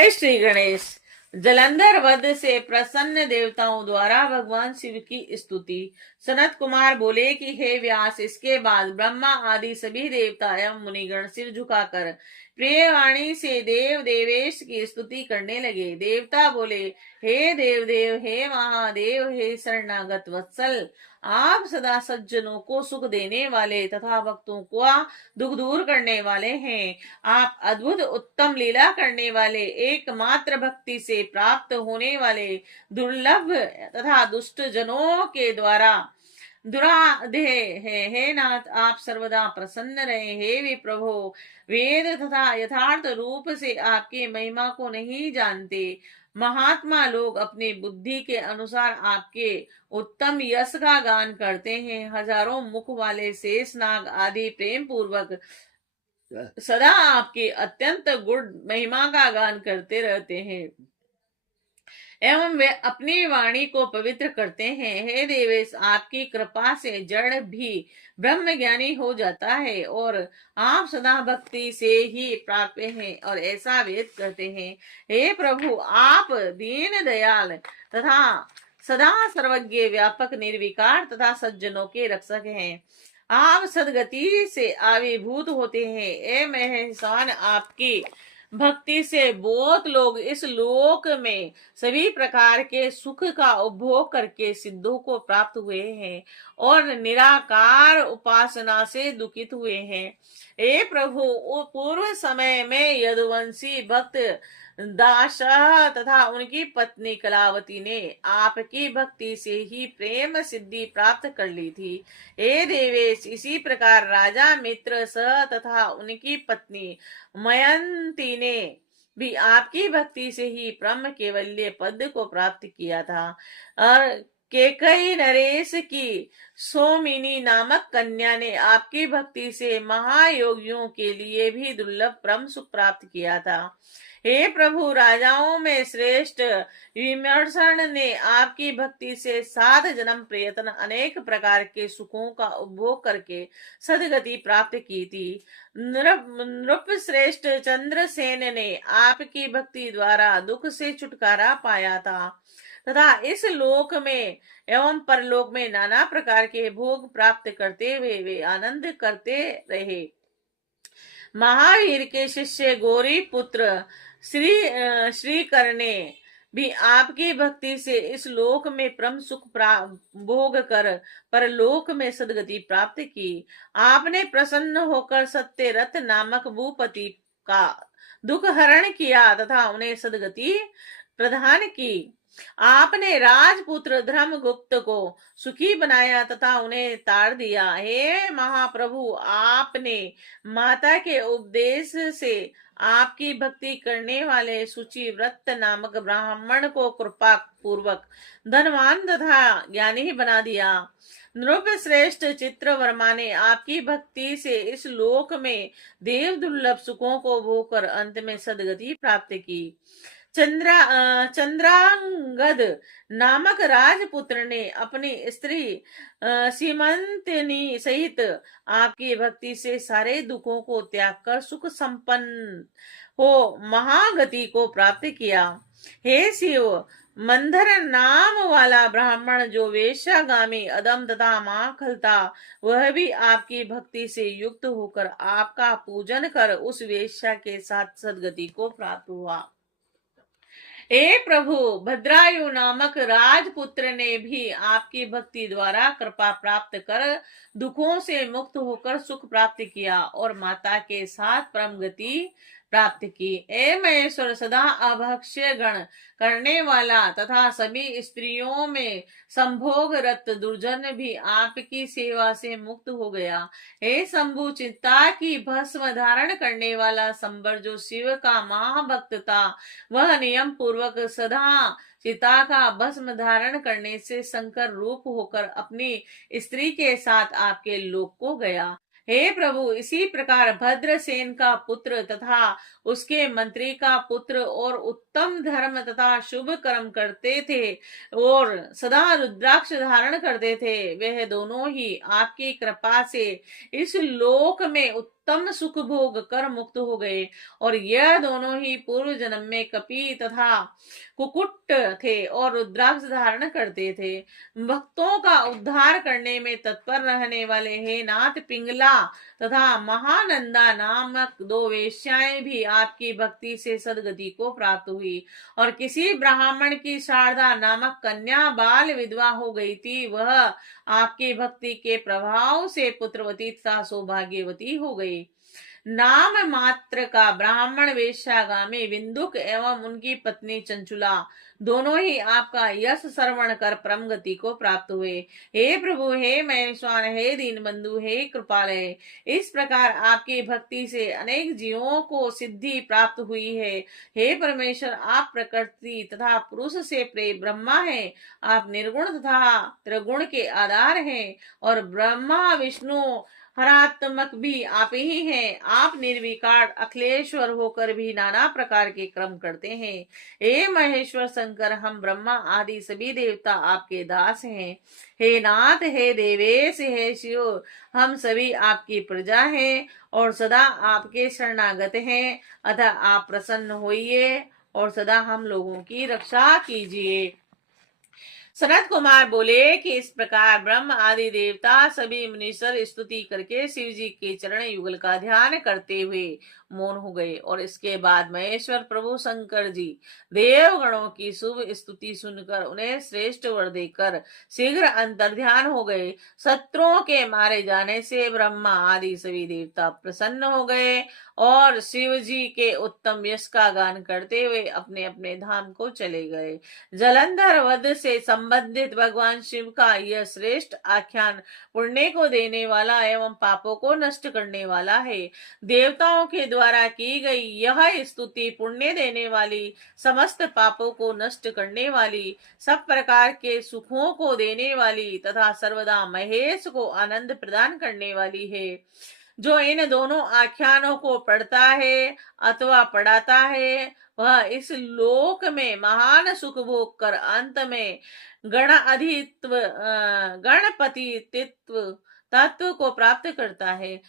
जय श्री गणेश। जलंधर वध से प्रसन्न देवताओं द्वारा भगवान शिव की स्तुति। सनत कुमार बोले कि हे व्यास, इसके बाद ब्रह्मा आदि सभी देवता एवं मुनिगण सिर झुकाकर प्रिय वाणी से देव देवेश की स्तुति करने लगे। देवता बोले, हे देवदेव, हे महादेव, हे शरणागत वत्सल, आप सदा सज्जनों को सुख देने वाले तथा भक्तों को दुख दूर करने वाले हैं। आप अद्भुत उत्तम लीला करने वाले, एकमात्र भक्ति से प्राप्त होने वाले, दुर्लभ तथा दुष्ट जनों के द्वारा दुराधेय है। हे नाथ, आप सर्वदा प्रसन्न रहे। हे विप्रभो, वेद तथा यथार्थ रूप से आपकी महिमा को नहीं जानते। महात्मा लोग अपनी बुद्धि के अनुसार आपके उत्तम यश का गान करते हैं। हजारों मुख वाले शेषनाग आदि प्रेम पूर्वक सदा आपकी अत्यंत गुण महिमा का गान करते रहते हैं एवं वे अपनी वाणी को पवित्र करते हैं। हे देवेश, आपकी कृपा से जड़ भी ब्रह्म ज्ञानी हो जाता है और आप सदा भक्ति से ही प्राप्त हैं और ऐसा वेद कहते हैं। हे प्रभु, आप दीन दयाल तथा सदा सर्वज्ञ, व्यापक, निर्विकार तथा सज्जनों के रक्षक हैं। आप सदगति से आविर्भूत होते हैं। ए महेशान, आपकी भक्ति से बहुत लोग इस लोक में सभी प्रकार के सुख का उपभोग करके सिद्धों को प्राप्त हुए हैं और निराकार उपासना से दुखित हुए हैं। हे प्रभु, पूर्व समय में यदुवंशी भक्त दाशा तथा उनकी पत्नी कलावती ने आपकी भक्ति से ही प्रेम सिद्धि प्राप्त कर ली थी। हे देवेश, इसी प्रकार राजा मित्र स तथा उनकी पत्नी मयंती ने भी आपकी भक्ति से ही ब्रह्म केवल्य पद को प्राप्त किया था और केकई नरेश की सोमिनी नामक कन्या ने आपकी भक्ति से महायोगियों के लिए भी दुर्लभ ब्रह्म सुख प्राप्त किया था। हे प्रभु, राजाओं में श्रेष्ठ विमर्शन ने आपकी भक्ति से 7 जन्म प्रयत्न अनेक प्रकार के सुखों का उपभोग करके सदगति प्राप्त की थी। नृप श्रेष्ठ चंद्रसेन ने आपकी भक्ति द्वारा दुख से छुटकारा पाया था तथा इस लोक में एवं परलोक में नाना प्रकार के भोग प्राप्त करते हुए वे आनंद करते रहे। महावीर के शिष्य गौरी पुत्र श्री कर ने भी आपकी भक्ति से इस लोक में परम सुख भोग कर परलोक में सदगति प्राप्त की। आपने प्रसन्न होकर सत्य रथ नामक भूपति का दुख हरण किया तथा उन्हें सदगति प्रदान की। आपने राजपुत्र धर्मगुप्त को सुखी बनाया तथा उन्हें ताड़ दिया। हे महाप्रभु, आपने माता के उपदेश से आपकी भक्ति करने वाले सुचि व्रत नामक ब्राह्मण को कृपा पूर्वक धनवान तथा ज्ञानी बना दिया। नृप श्रेष्ठ चित्रवर्मा ने आपकी भक्ति से इस लोक में देव दुर्लभ सुखों को भोग कर अंत में सदगति प्राप्त की। चंद्रांगद नामक राजपुत्र ने अपनी स्त्री सीमंतनी सहित आपकी भक्ति से सारे दुखों को त्याग कर सुख संपन्न हो महागति को प्राप्त किया। हे शिव, मंदर नाम वाला ब्राह्मण जो वेश्यागामी अदम तथा माखल था, वह भी आपकी भक्ति से युक्त होकर आपका पूजन कर उस वेश्या के साथ सदगति को प्राप्त हुआ। हे प्रभु, भद्रायु नामक राजपुत्र ने भी आपकी भक्ति द्वारा कृपा प्राप्त कर दुखों से मुक्त होकर सुख प्राप्त किया और माता के साथ परम गति प्राप्त की। हे महेश्वर, सदा अभक्ष्य गण करने वाला तथा सभी स्त्रियों में संभोग रत दुर्जन भी आपकी सेवा से मुक्त हो गया। हे शंभु, चित्ता की भस्म धारण करने वाला संबर जो शिव का महाभक्त था, वह नियम पूर्वक सदा चिता का भस्म धारण करने से शंकर रूप होकर अपनी स्त्री के साथ आपके लोक को गया। हे प्रभु, इसी प्रकार भद्रसेन का पुत्र तथा उसके मंत्री का पुत्र और उत्तम धर्म तथा शुभ कर्म करते थे और सदा रुद्राक्ष धारण करते थे, वह दोनों ही आपकी कृपा से इस लोक में उत्तम सुख भोग कर मुक्त हो गए। और यह दोनों ही पूर्व जन्म में कपि तथा कुकुट थे और रुद्राक्ष धारण करते थे। भक्तों का उद्धार करने में तत्पर रहने वाले हे नाथ पिंगला तथा महानंदा नामक दो वेश्याएं भी आपकी भक्ति से सदगति को प्राप्त हुई। और किसी ब्राह्मण की शारदा नामक कन्या बाल विधवा हो गई थी, वह आपकी भक्ति के प्रभाव से पुत्रवती तथा सौभाग्यवती हो गई। नाम मात्र का ब्राह्मण वेश्यागामी विंदुक एवं उनकी पत्नी चंचुला दोनों ही आपका यश श्रवण कर परम गति को प्राप्त हुए। हे प्रभु, हे महेश्वर, हे दीन बंधु, हे कृपालय, इस प्रकार आपकी भक्ति से अनेक जीवों को सिद्धि प्राप्त हुई है। हे परमेश्वर, आप प्रकृति तथा पुरुष से प्रे ब्रह्मा है, आप निर्गुण तथा त्रिगुण के आधार हैं और ब्रह्मा विष्णु हरात्मक भी आप ही हैं। आप निर्विकार अखिलेश्वर होकर भी नाना प्रकार के कर्म करते हैं। हे महेश्वर शंकर, हम ब्रह्मा आदि सभी देवता आपके दास हैं। हे नाथ, हे देवेश, हे शिव, हम सभी आपकी प्रजा हैं और सदा आपके शरणागत हैं। अतः आप प्रसन्न होइए और सदा हम लोगों की रक्षा कीजिए। सनत कुमार बोले कि इस प्रकार ब्रह्म आदि देवता सभी मुनीश्वर स्तुति करके शिव जी के चरण युगल का ध्यान करते हुए मौन हो गए। और इसके बाद महेश्वर प्रभु शंकर जी देवगणों की शुभ स्तुति सुनकर उन्हें श्रेष्ठ वर देकर शीघ्र अंतर्ध्यान हो गए। शत्रुओं के मारे जाने से ब्रह्मा आदि सभी देवता प्रसन्न हो गए और शिव जी के उत्तम यश का गान करते हुए अपने अपने धाम को चले गए। जलंधर वध से संबंधित भगवान शिव का यह श्रेष्ठ आख्यान पुण्य को देने वाला एवं पापों को नष्ट करने वाला है। देवताओं के द्वारा की गई यह स्तुति पुण्य देने वाली, समस्त पापों को नष्ट करने वाली, सब प्रकार के सुखों को देने वाली तथा सर्वदा महेश को आनंद प्रदान करने वाली है। जो इन दोनों आख्यानों को पढ़ता है अथवा पढ़ाता है, वह इस लोक में महान सुख भोग कर अंत में गणपतित्व तत्व को प्राप्त करता है।